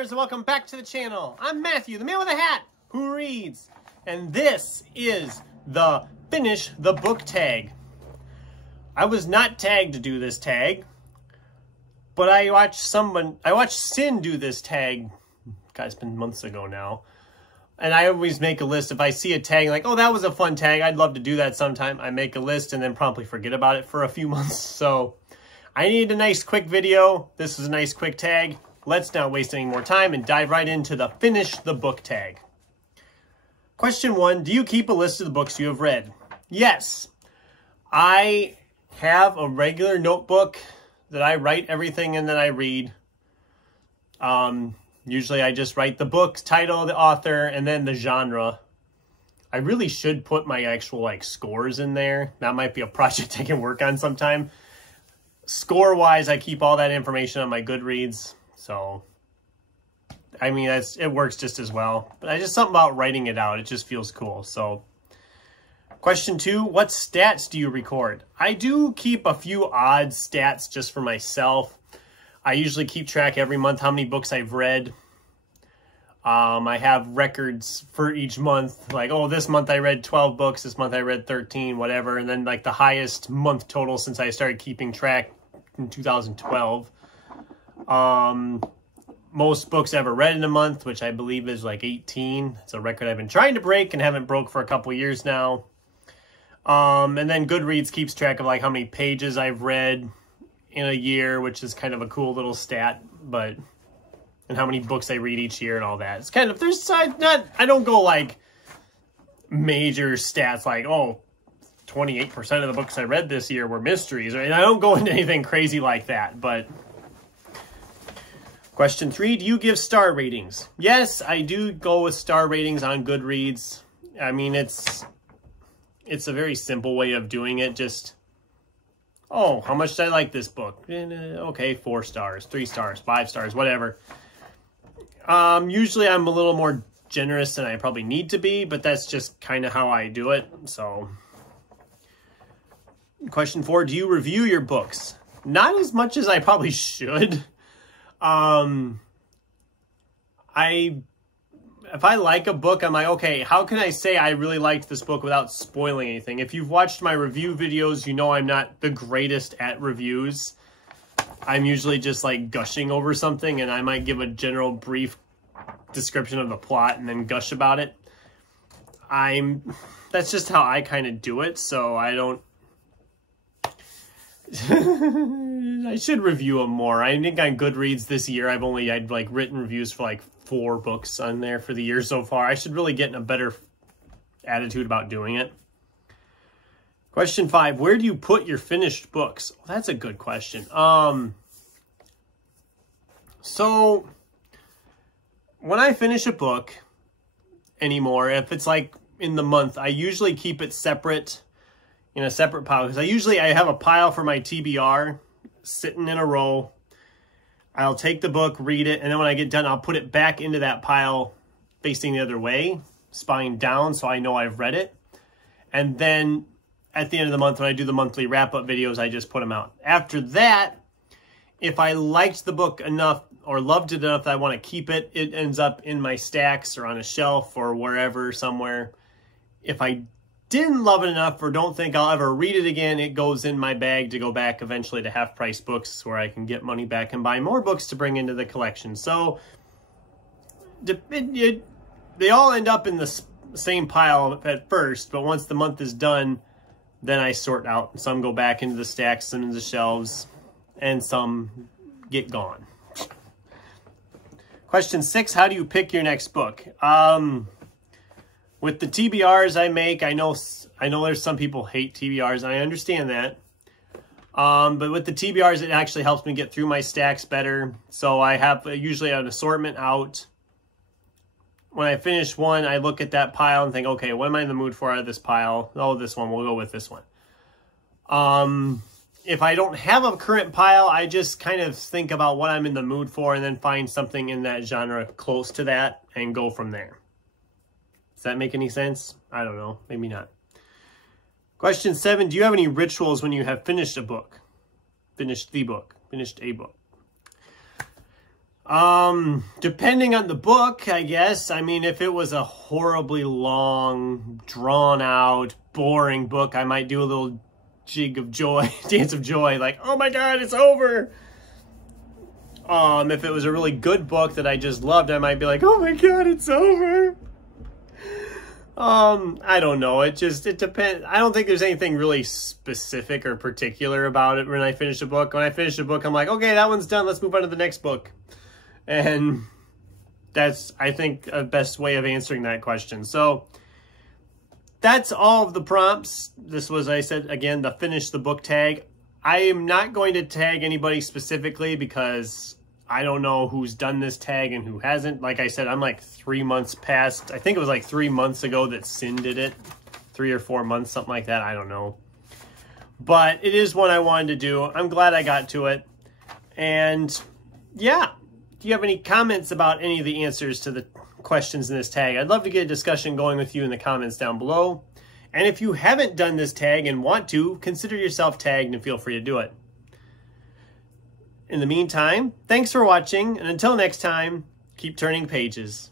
listeners, and welcome back to the channel. I'm Matthew, the man with a hat who reads, and this is the Finish the Book tag. I was not tagged to do this tag, but I watched Sin do this tag. God, it's been months ago now. And I always make a list. If I see a tag like, oh, that was a fun tag, I'd love to do that sometime. I make a list and then promptly forget about it for a few months. So I need a nice quick video. This is a nice quick tag. Let's not waste any more time and dive right into the Finish the Book tag. Question 1, do you keep a list of the books you have read? Yes. I have a regular notebook that I write everything in that I read. Usually I just write the book, title, the author, and then the genre. I really should put my actual scores in there. That might be a project I can work on sometime. Score-wise, I keep all that information on my Goodreads. So, I mean, it works just as well. But just something about writing it out. It just feels cool. So, question 2, what stats do you record? I do keep a few odd stats just for myself. I usually keep track every month how many books I've read. I have records for each month. Like, oh, this month I read 12 books. This month I read 13, whatever. And then the highest month total since I started keeping track in 2012. Most books ever read in a month, which I believe is 18. It's a record I've been trying to break and haven't broke for a couple years now. And then Goodreads keeps track of how many pages I've read in a year, which is kind of a cool little stat, and how many books I read each year and all that. It's kind of, I don't go major stats oh, 28% of the books I read this year were mysteries. Right? I don't go into anything crazy like that, but question 3, do you give star ratings? Yes, I do go with star ratings on Goodreads. I mean, it's a very simple way of doing it. Just, oh, how much did I like this book? Okay, 4 stars, 3 stars, 5 stars, whatever. Usually I'm a little more generous than I probably need to be, but that's just kind of how I do it. So, question 4, do you review your books? Not as much as I probably should. If I like a book, I'm like, okay, how can I say I really liked this book without spoiling anything? If you've watched my review videos, you know I'm not the greatest at reviews. I'm usually just gushing over something, and I might give a general brief description of the plot and then gush about it. That's just how I kind of do it, so I don't... I should review them more. I think on Goodreads this year, I'd written reviews for 4 books on there for the year so far. I should really get in a better attitude about doing it. Question 5, where do you put your finished books? Well, that's a good question. So when I finish a book anymore, if it's in the month, I usually keep it separate in a separate pile, because I have a pile for my TBR sitting in a row. I'll take the book, read it, and then when I get done, I'll put it back into that pile facing the other way, spine down, so I know I've read it. And then at the end of the month, when I do the monthly wrap-up videos, I just put them out. After that, if I liked the book enough or loved it enough that I want to keep it, it ends up in my stacks or on a shelf or wherever, somewhere. If I didn't love it enough or don't think I'll ever read it again, it goes in my bag to go back eventually to Half Price Books, where I can get money back and buy more books to bring into the collection. So they all end up in the same pile at first, but once the month is done, then I sort out. Some go back into the stacks, some into the shelves, and some get gone. Question 6, how do you pick your next book? With the TBRs I make, I know there's some people hate TBRs. I understand that. But with the TBRs, it actually helps me get through my stacks better. So I have usually an assortment out. When I finish one, I look at that pile and think, okay, what am I in the mood for out of this pile? Oh, this one, we'll go with this one. If I don't have a current pile, I just kind of think about what I'm in the mood for and then find something in that genre close to that and go from there. Does that make any sense? I don't know. Maybe not. Question 7. Do you have any rituals when you have finished a book? Finished a book. Depending on the book, I guess. I mean, if it was a horribly long, drawn out, boring book, I might do a little jig of joy, dance of joy, like, oh my God, it's over. If it was a really good book that I just loved, I might be like, oh my God, it's over. I don't know. It depends. I don't think there's anything really specific or particular about it when I finish a book. When I finish a book, I'm like, okay, that one's done. Let's move on to the next book. And that's, I think, a best way of answering that question. So that's all of the prompts. This was, I said, again, the finish the book tag. I am not going to tag anybody specifically because I don't know who's done this tag and who hasn't. Like I said, I'm like 3 months past. I think it was like 3 months ago that Sin did it. 3 or 4 months, something like that. I don't know. But it is one I wanted to do. I'm glad I got to it. And yeah, do you have any comments about any of the answers to the questions in this tag? I'd love to get a discussion going with you in the comments down below. And if you haven't done this tag and want to, consider yourself tagged and feel free to do it. In the meantime, thanks for watching, and until next time, keep turning pages.